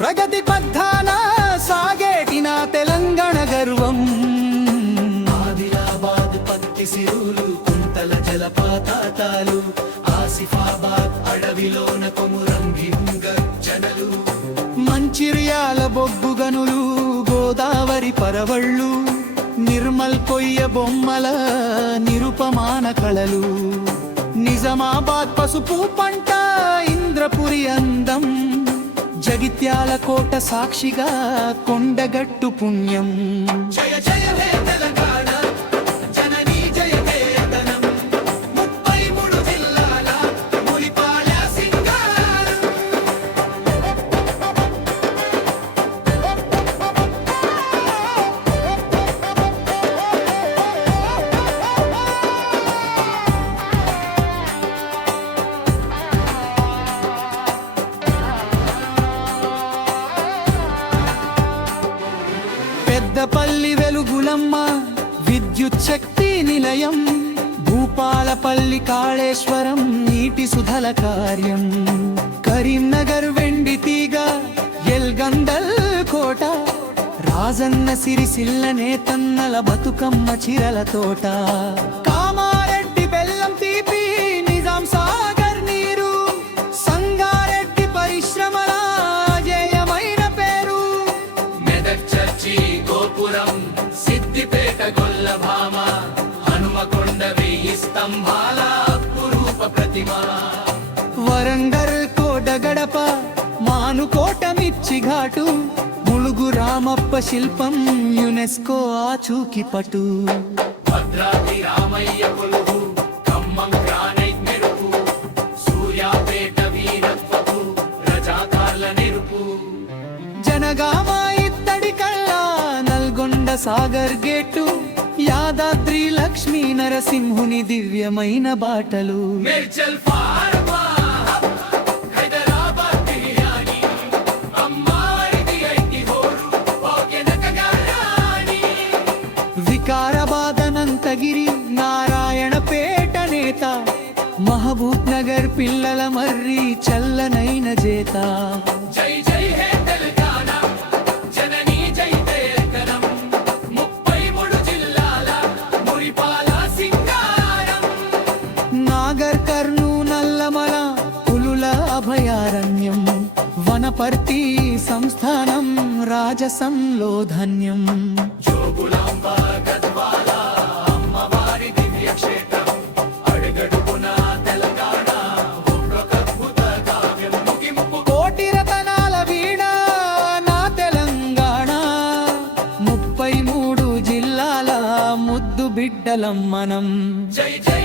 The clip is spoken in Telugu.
ప్రగతి పద్ధాన సాగేటిన తెలంగాణ గర్వం. ఆదిలాబాద్ పత్తి సిరులు కుంతల జలపాతాలు, ఆసిఫాబాద్ అడవిలోన కొమురంభీం గర్జనలు, మంచిర్యాల బొగ్గు గనులు, గోదావరి పరవళ్ళు, నిర్మల్ కొయ్య బొమ్మల నిరుపమాన కళలు, నిజామాబాద్ పసుపు పంట ఇంద్రపురి అందం, జగిత్యాల కోట సాక్షిగా కొండగట్టు పుణ్యం. జయ జయ హే తెలంగాణ జననీ జయ కేతనం, 33 జిల్లాల మురిపాల సింగారం. పెద్దపల్లి వెలుగులమ్మ విద్యుత్ శక్తి నిలయం, భూపాలపల్లి కాళేశ్వరం నీటి సుధల కార్యం, కరీంనగర్ వెండి తీగ ఎల్గందల్ కోట, రాజన్న సిరిసిల్ల నేతన్నల బతుకమ్మ చిరల తోట, కామారెడ్డి బెల్లం తీపి నిజాం సాగర్ నీరు, సంగారెడ్డి పరిశ్రమల జయమైన పేరు, మెదక్ చర్చి గోపురం, సిద్దిపేట గొల్లభామ, హనుమకొండ వెయ్యి స్తంభాల అపురూప ప్రతిమ, వరంగల్ కోట గడప మానుకోట మిర్చి ఘాటు, ములుగు రామప్ప శిల్పం యునెస్కో ఆచూకి పటు, భద్రాద్రి రామయ్య కొలువు, ఖమ్మం గ్రానైట్ మెరుపు, సూర్యాపేట వీరత్వపు రజాకార్ల నెరుపు, జనగామ ఇత్తడి కల్లా నల్గొండ సాగర్ గేటు, యాదాద్రి లక్ష్మీ నరసింహుని దివ్యమైన బాటలు, మేడ్చల్ ఫార్మా హైదరాబాద్ బిర్యానీ, అమ్మాయిది ఐటి హోరు ఓకెనక గారాని, వికారాబాద్ అనంతగిరి నారాయణపేట నేత, మహబూబ్ నగర్ పిల్లల మర్రి చల్లనైన చేత. జై జై హే తెలంగాణ జననీ జై కేతనం, 33 జిల్లాల మురిపాల సింగారం. నాగర్ కర్నూ నల్లమల పులుల అభయారణ్యం, వనపర్తి సంస్థానం రాజసంలో ధన్యం, జోగులాంబ గద్వాల అమ్మవారి దివ్య క్షేత్రం, అడుగడుగున తెలంగాణ ఒక అద్భుత కావ్యం, ముగింపు కోటి రతనాల వీణ నా తెలంగాణ, 33 జిల్లాల ముద్దు బిడ్డలం మనం. జై జై